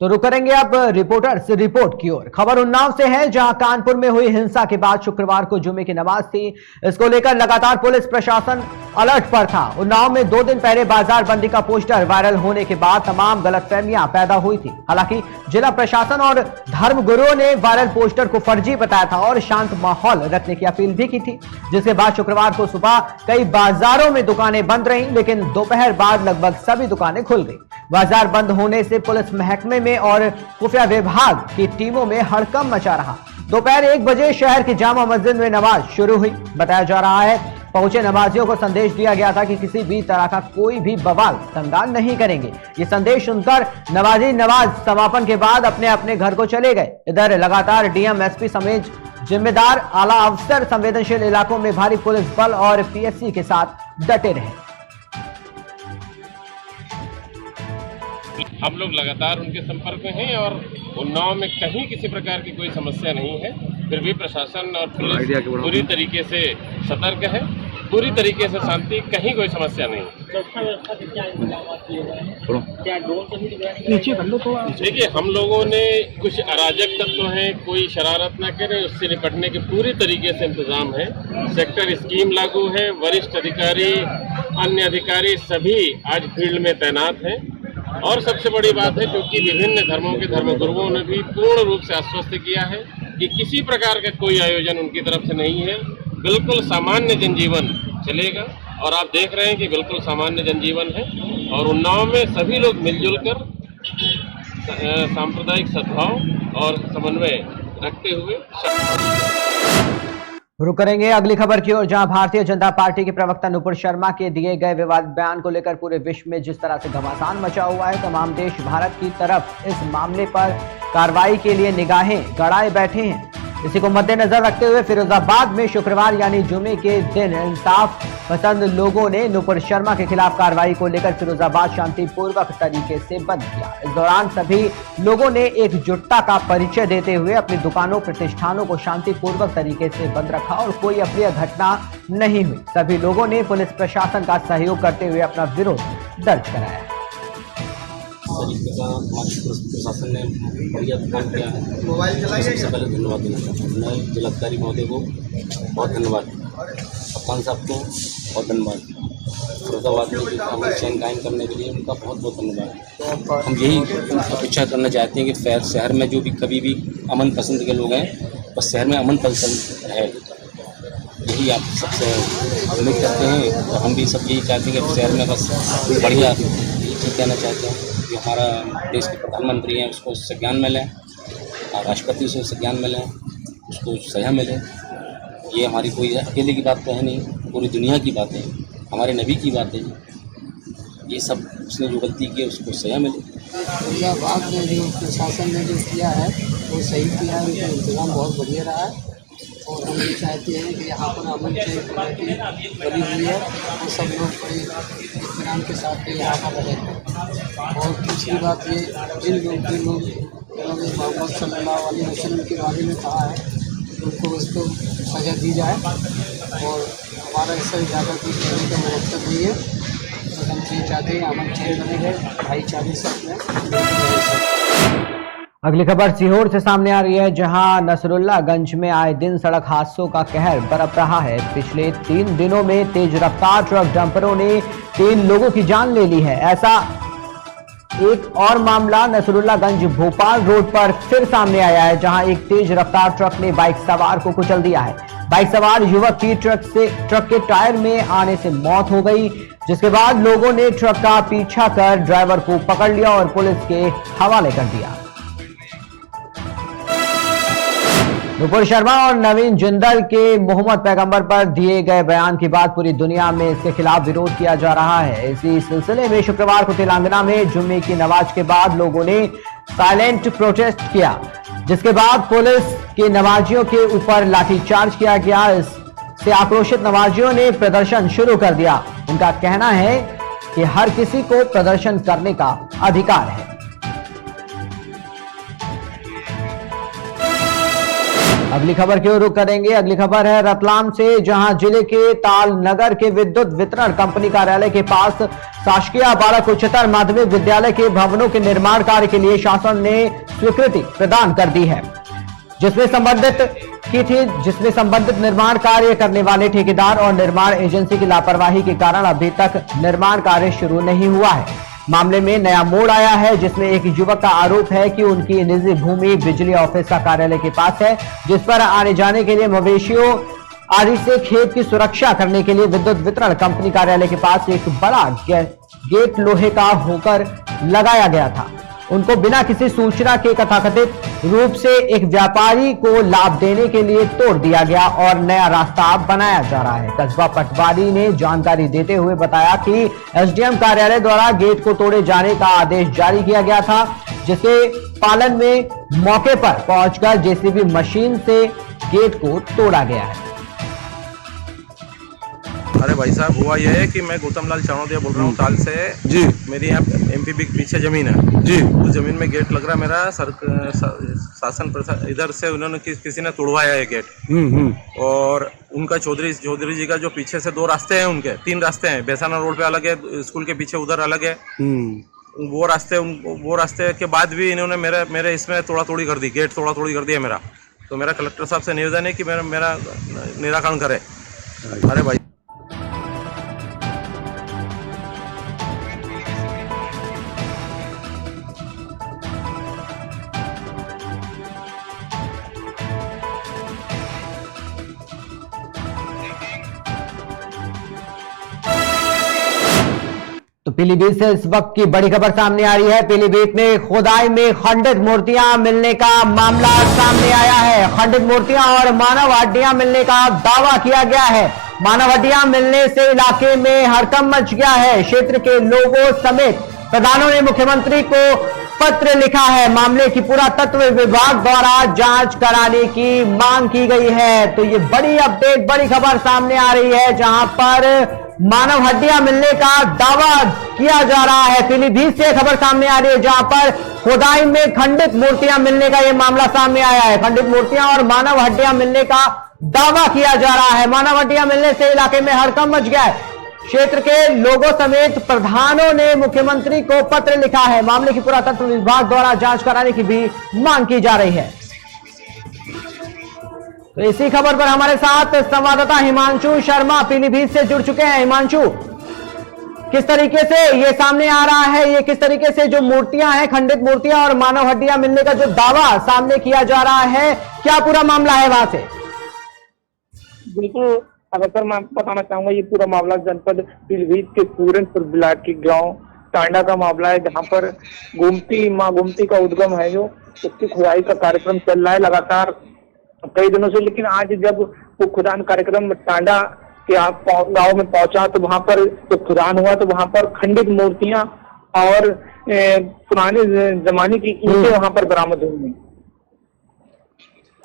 तो रुक करेंगे अब रिपोर्टर से रिपोर्ट की ओर। खबर उन्नाव से है, जहां कानपुर में हुई हिंसा के बाद शुक्रवार को जुमे की नमाज थी। इसको लेकर लगातार पुलिस प्रशासन अलर्ट पर था। उन्नाव में 2 दिन पहले बाजार बंदी का पोस्टर वायरल होने के बाद तमाम गलतफहमियां पैदा हुई थी। हालांकि जिला प्रशासन और धर्म गुरुओं ने वायरल पोस्टर को फर्जी बताया था और शांत माहौल रखने की अपील भी की थी, जिसके बाद शुक्रवार को सुबह कई बाजारों में दुकानें बंद रहीं, लेकिन दोपहर बाद लगभग सभी दुकानें खुल गई। बाजार बंद होने से पुलिस महकमे में और खुफिया विभाग की टीमों में हड़कंप मचा रहा। दोपहर 1 बजे शहर की जामा मस्जिद में नमाज शुरू हुई। बताया जा रहा है, पहुंचे नमाजियों को संदेश दिया गया था कि किसी भी तरह का कोई भी बवाल दंगा नहीं करेंगे। ये संदेश सुनकर नमाजी नमाज समापन के बाद अपने अपने घर को चले गए। इधर लगातार डीएम, एसपी समेत जिम्मेदार आला अफसर संवेदनशील इलाकों में भारी पुलिस बल और पीएससी के साथ डटे रहे। हम लोग लगातार उनके संपर्क में हैं और उन्नाव में कहीं किसी प्रकार की कोई समस्या नहीं है। फिर भी प्रशासन और पुलिस पूरी तरीके से सतर्क है, पूरी तरीके से शांति, कहीं कोई समस्या नहीं। सुरक्षा व्यवस्था के क्या इंतजाम किए गए हैं? क्या ड्रोन से भी नीचे कर लो थोड़ा। देखिए, हम लोगों ने कुछ अराजक तत्व हैं, कोई शरारत न करे, उससे निपटने के पूरी तरीके से इंतजाम है। सेक्टर स्कीम लागू है, वरिष्ठ अधिकारी, अन्य अधिकारी सभी आज फील्ड में तैनात हैं। और सबसे बड़ी बात है, क्योंकि विभिन्न धर्मों के धर्मगुरुओं ने भी पूर्ण रूप से आश्वस्त किया है कि किसी प्रकार का कोई आयोजन उनकी तरफ से नहीं है। बिल्कुल सामान्य जनजीवन चलेगा और आप देख रहे हैं कि बिल्कुल सामान्य जनजीवन है और उन्नाव में सभी लोग मिलजुल कर सांप्रदायिक सद्भाव और समन्वय रखते हुए रुक करेंगे अगली खबर की ओर, जहां भारतीय जनता पार्टी के प्रवक्ता नुपुर शर्मा के दिए गए विवादित बयान को लेकर पूरे विश्व में जिस तरह से घमासान मचा हुआ है, तमाम देश भारत की तरफ इस मामले पर कार्रवाई के लिए निगाहें गड़ाए बैठे हैं। इसी को मद्देनजर रखते हुए फिरोजाबाद में शुक्रवार यानी जुमे के दिन इंसाफ पसंद लोगों ने नुपुर शर्मा के खिलाफ कार्रवाई को लेकर फिरोजाबाद शांतिपूर्वक तरीके से बंद किया। इस दौरान सभी लोगों ने एकजुटता का परिचय देते हुए अपनी दुकानों, प्रतिष्ठानों को शांतिपूर्वक तरीके से बंद रखा और कोई अप्रिय घटना नहीं हुई। सभी लोगों ने पुलिस प्रशासन का सहयोग करते हुए अपना विरोध दर्ज कराया। तरीके का हमारे प्रशासन ने बढ़िया काम किया है। सबसे पहले धन्यवाद देना चाहता हूँ मैं जिलाधिकारी महोदय को, बहुत धन्यवाद। कप्तान साहब को बहुत धन्यवाद। फिरोजाबाद में जो अमन चैन कायम करने के लिए उनका बहुत बहुत धन्यवाद। हम यही अपेक्षा करना चाहते हैं कि शहर में जो भी कभी भी अमन पसंद के लोग हैं, बस शहर में अमन पसंद है, यही आप सबसे उम्मीद करते हैं। तो हम भी सब यही चाहते हैं कि शहर में बस बढ़िया चीज़ कहना चाहते हैं कि हमारा देश के प्रधानमंत्री हैं, उसको उससे ज्ञान मिले, राष्ट्रपति से उससे ज्ञान मिले, उसको सजा मिले। ये हमारी कोई अकेले की बात तो है नहीं, पूरी दुनिया की बात है, हमारे नबी की बात है। ये सब उसने जो गलती की है उसको सजा मिले। फिरोजाबाद में जो प्रशासन ने जो किया है वो सही किया है, उनका इंतजाम बहुत बढ़िया रहा है और हम भी चाहते हैं कि यहाँ पर अमन चैन कमेटी बनी हुई है और सब लोग बड़े इत्मीनान के साथ यहाँ पर रहें। और दूसरी बात ये, जिन लोग मोहम्मद सल्लल्लाहु अलैहि वसल्लम के बारे में कहा है उनको उसको सजा दी जाए और हमारा इससे ज़्यादा कुछ कहने का मकसद नहीं है। तो हम ये चाहते हैं अमन चैन बने रहे, भाईचारे सब में। अगली खबर सीहोर से सामने आ रही है, जहां नसरुल्लागंज में आए दिन सड़क हादसों का कहर बरप रहा है। पिछले 3 दिनों में तेज रफ्तार ट्रक डंपरों ने 3 लोगों की जान ले ली है। ऐसा एक और मामला नसरुल्लागंज भोपाल रोड पर फिर सामने आया है, जहां एक तेज रफ्तार ट्रक ने बाइक सवार को कुचल दिया है। बाइक सवार युवक की ट्रक के टायर में आने से मौत हो गई, जिसके बाद लोगों ने ट्रक का पीछा कर ड्राइवर को पकड़ लिया और पुलिस के हवाले कर दिया। नुपुर शर्मा और नवीन जिंदल के मोहम्मद पैगंबर पर दिए गए बयान के बाद पूरी दुनिया में इसके खिलाफ विरोध किया जा रहा है। इसी सिलसिले में शुक्रवार को तेलंगाना में जुम्मे की नमाज के बाद लोगों ने साइलेंट प्रोटेस्ट किया, जिसके बाद पुलिस के नमाजियों के ऊपर लाठीचार्ज किया गया। इससे आक्रोशित नमाजियों ने प्रदर्शन शुरू कर दिया। उनका कहना है कि हर किसी को प्रदर्शन करने का अधिकार है। अगली खबर की ओर रुख करेंगे। अगली खबर है रतलाम से, जहां जिले के ताल नगर के विद्युत वितरण कंपनी कार्यालय के पास शासकीय बालक उच्चतर माध्यमिक विद्यालय के भवनों के निर्माण कार्य के लिए शासन ने स्वीकृति प्रदान कर दी है, जिसमें संबंधित निर्माण कार्य करने वाले ठेकेदार और निर्माण एजेंसी की लापरवाही के कारण अभी तक निर्माण कार्य शुरू नहीं हुआ है। मामले में नया मोड़ आया है, जिसमें एक युवक का आरोप है कि उनकी निजी भूमि बिजली ऑफिस का कार्यालय के पास है, जिस पर आने जाने के लिए मवेशियों आदि से खेत की सुरक्षा करने के लिए विद्युत वितरण कंपनी कार्यालय के पास एक बड़ा गेट लोहे का होकर लगाया गया था। उनको बिना किसी सूचना के तथाकथित रूप से एक व्यापारी को लाभ देने के लिए तोड़ दिया गया और नया रास्ता बनाया जा रहा है। कस्बा पटवारी ने जानकारी देते हुए बताया कि एसडीएम कार्यालय द्वारा गेट को तोड़े जाने का आदेश जारी किया गया था, जिसके पालन में मौके पर पहुंचकर जेसीबी मशीन से गेट को तोड़ा गया है। अरे भाई साहब, हुआ यह है कि मैं गौतम लाल चाणोदिया बोल रहा हूँ ताल से जी। मेरी यहाँ एमपीबी के पीछे जमीन है जी। उस जमीन में गेट लग रहा है मेरा। शासन इधर से उन्होंने किसी ने तोड़वाया है गेट। और उनका चौधरी जी का जो पीछे से 2 रास्ते हैं, उनके 3 रास्ते हैं। बेसाना रोड पे अलग है, स्कूल के पीछे उधर अलग है। वो रास्ते के बाद भी इन्होंने मेरे इसमें तोड़ी कर दी, गेट तोड़ी कर दिया मेरा। तो मेरा कलेक्टर साहब से निवेदन है कि मेरा निराकरण करे। अरे भाई तो पीलीभीत से इस वक्त की बड़ी खबर सामने आ रही है। पीलीभीत में खुदाई में खंडित मूर्तियां मिलने का मामला सामने आया है। खंडित मूर्तियां और मानव हड्डियां मिलने का दावा किया गया है। मानव हड्डियां मिलने से इलाके में हड़कंप मच गया है। क्षेत्र के लोगों समेत प्रधानों ने मुख्यमंत्री को पत्र लिखा है। मामले की पुरातत्व विभाग द्वारा जांच कराने की मांग की गई है। तो ये बड़ी अपडेट, बड़ी खबर सामने आ रही है, जहां पर मानव हड्डियां मिलने का दावा किया जा रहा है। पीलीभीत से खबर सामने आ रही है, जहां पर खुदाई में खंडित मूर्तियां मिलने का यह मामला सामने आया है। खंडित मूर्तियां और मानव हड्डियां मिलने का दावा किया जा रहा है। मानव हड्डियां मिलने से इलाके में हड़कंप मच गया है। क्षेत्र के लोगों समेत प्रधानों ने मुख्यमंत्री को पत्र लिखा है। मामले की पुरातत्व विभाग द्वारा जांच कराने की भी मांग की जा रही है। तो इसी खबर पर हमारे साथ संवाददाता हिमांशु शर्मा पीलीभीत से जुड़ चुके हैं। हिमांशु, किस तरीके से ये सामने आ रहा है, ये किस तरीके से जो मूर्तियां हैं, खंडित मूर्तियां और मानव हड्डियां मिलने का जो दावा सामने किया जा रहा है, क्या पूरा मामला है वहां से? बिल्कुल सर, मैं आपको बताना चाहूंगा, ये पूरा मामला जनपद पीलीभीत के पूरनपुर ब्लॉक के गांव टांडा का मामला है, जहां पर माँ गोमती का उद्गम है, जो उसकी खुदाई का कार्यक्रम चल रहा है लगातार कई दिनों से। लेकिन आज जब वो खुदान कार्यक्रम टांडा के गांव में पहुंचा, तो वहां पर जब खुदान हुआ तो वहां पर खंडित मूर्तियां और पुराने जमाने की ईंटें वहां पर बरामद हुई।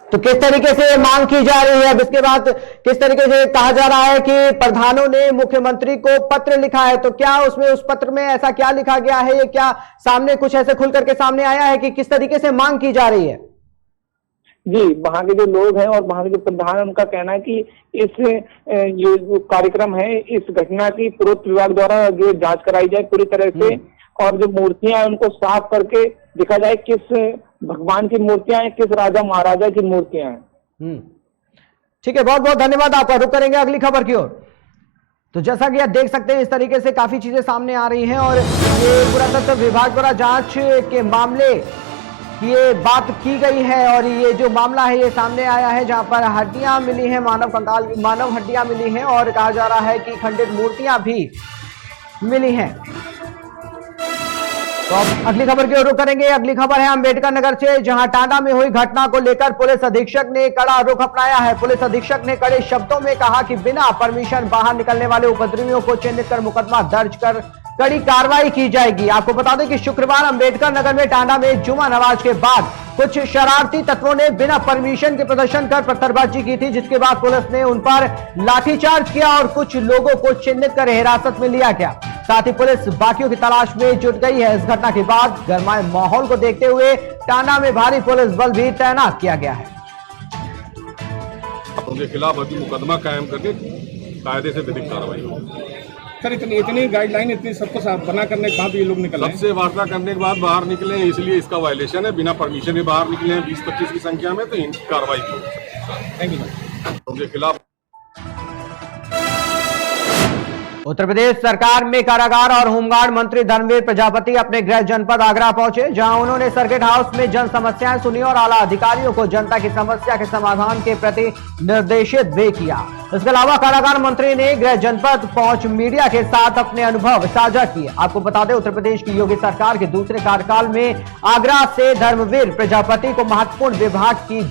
तो किस तरीके से मांग की जा रही है? अब इसके बाद किस तरीके से कहा जा रहा है कि प्रधानों ने मुख्यमंत्री को पत्र लिखा है, तो क्या उसमें उस पत्र में ऐसा क्या लिखा गया है? ये क्या सामने कुछ ऐसे खुल करके सामने आया है कि किस तरीके से मांग की जा रही है? जी, वहाँ के जो लोग हैं और वहाँ के जो प्रधान है, उनका कहना है कि इस ये जो कार्यक्रम है, इस घटना की पुरातत्व विभाग द्वारा जो जांच कराई जाए पूरी तरह से, और जो मूर्तियां हैं उनको साफ करके दिखा जाए किस भगवान की मूर्तियां हैं, किस राजा महाराजा की मूर्तियां हैं। ठीक है, बहुत बहुत धन्यवाद आपका। रुक करेंगे अगली खबर की ओर। तो जैसा कि आप देख सकते हैं, इस तरीके से काफी चीजें सामने आ रही हैं और ये पुरातत्व विभाग द्वारा जांच के मामले ये बात की गई है। और ये जो मामला है ये सामने आया है, जहां पर हड्डियां मिली हैं, मानव हड्डियां मिली हैं और कहा जा रहा है कि खंडित मूर्तियां भी मिली हैं। तो अब अगली खबर की ओर रुख करेंगे। अगली खबर है अंबेडकर नगर से, जहां टांडा में हुई घटना को लेकर पुलिस अधीक्षक ने कड़ा रुख अपनाया है। पुलिस अधीक्षक ने कड़े शब्दों में कहा कि बिना परमिशन बाहर निकलने वाले उपद्रवियों को चिन्हित कर मुकदमा दर्ज कर कड़ी कार्रवाई की जाएगी। आपको बता दें कि शुक्रवार अंबेडकर नगर में टांडा में जुमा नमाज के बाद कुछ शरारती तत्वों ने बिना परमिशन के प्रदर्शन कर पत्थरबाजी की थी, जिसके बाद पुलिस ने उन पर लाठीचार्ज किया और कुछ लोगों को चिन्हित कर हिरासत में लिया गया। साथ ही पुलिस बाकियों की तलाश में जुट गई है। इस घटना के बाद गरमाए माहौल को देखते हुए टांडा में भारी पुलिस बल भी तैनात किया गया है। उनके खिलाफ अभी मुकदमा कायम करके कायदे से विधिक कार्रवाई होगी। सर इतनी गाइडलाइन इतनी सबको साफ बना करने के बाद ये लोग निकल आए। सबसे वार्ता करने के बाद बाहर निकले हैं, इसलिए इसका वायलेशन है। बिना परमिशन के बाहर निकले हैं 20-25 की संख्या में, तो इनकी कार्रवाई की। Thank you sir. उनके खिलाफ उत्तर प्रदेश सरकार में कारागार और होमगार्ड मंत्री धर्मवीर प्रजापति अपने गृह जनपद आगरा पहुंचे, जहां उन्होंने सर्किट हाउस में जन समस्याएं सुनी और आला अधिकारियों को जनता की समस्या के समाधान के प्रति निर्देशित भी किया। इसके अलावा कारागार मंत्री ने गृह जनपद पहुंच मीडिया के साथ अपने अनुभव साझा किए। आपको बता दें, उत्तर प्रदेश की योगी सरकार के दूसरे कार्यकाल में आगरा से धर्मवीर प्रजापति को महत्वपूर्ण विभाग की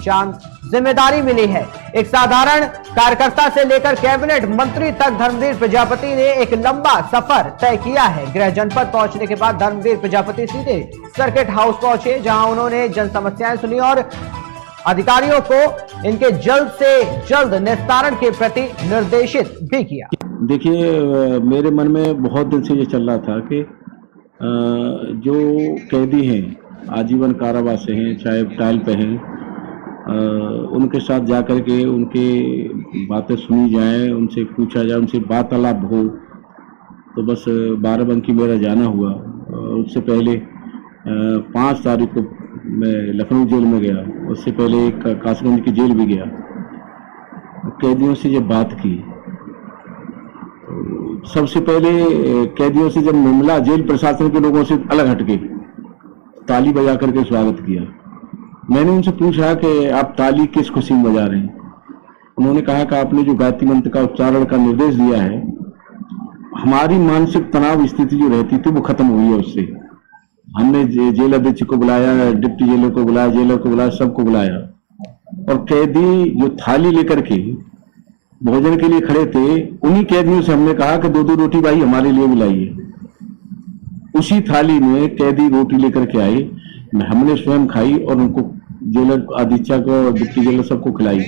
जिम्मेदारी मिली है। एक साधारण कार्यकर्ता से लेकर कैबिनेट मंत्री तक धर्मवीर प्रजापति ने एक लंबा सफर तय किया है। गृह जनपद पहुंचने के बाद धर्मवीर प्रजापति सीधे सर्किट हाउस पहुंचे, जहां उन्होंने जन समस्याएं सुनी और अधिकारियों को इनके जल्द से जल्द निस्तारण के प्रति निर्देशित भी किया। देखिए, मेरे मन में बहुत दिन से ये चल रहा था कि जो कैदी हैं, आजीवन कारावास से हैं, चाहे ट्रायल पे हैं, उनके साथ जाकर के उनके बातें सुनी जाएं, उनसे पूछा जाए, उनसे वार्तालाप हो। तो बस बाराबंकी मेरा जाना हुआ। उससे पहले 5 तारीख को मैं लखनऊ जेल में गया, उससे पहले कासगंज की जेल भी गया। कैदियों से जब बात की, तो सबसे पहले कैदियों से जब मिला, जेल प्रशासन के लोगों से अलग हटके ताली बजा करके स्वागत किया। मैंने उनसे पूछा कि आप ताली किस खुशी में बजा रहे हैं। उन्होंने कहा कि आपने जो गायत्री मंत्र का उच्चारण का निर्देश दिया है, हमारी मानसिक तनाव स्थिति जो रहती थी वो खत्म हुई है उससे। हमने जेल अधीक्षक को बुलाया, डिप्टी जेलर को बुलाया, जेलर को बुलाया, सबको बुलाया, और कैदी जो थाली लेकर के भोजन के लिए खड़े थे, उन्हीं कैदियों से हमने कहा कि 2-2 रोटी भाई हमारे लिए भी लाइए। उसी थाली में कैदी रोटी लेकर के आए, हमने स्वयं खाई और उनको जेलर अधीक्षक और डिप्टी जेलर सबको खिलाई।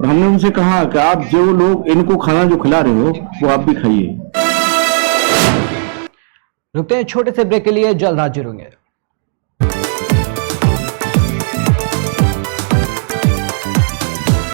और हमने उनसे कहा कि आप जो लोग इनको खाना जो खिला रहे हो वो आप भी खाइए। रुकते हैं छोटे से ब्रेक के लिए, जल्द हाजिर होंगे।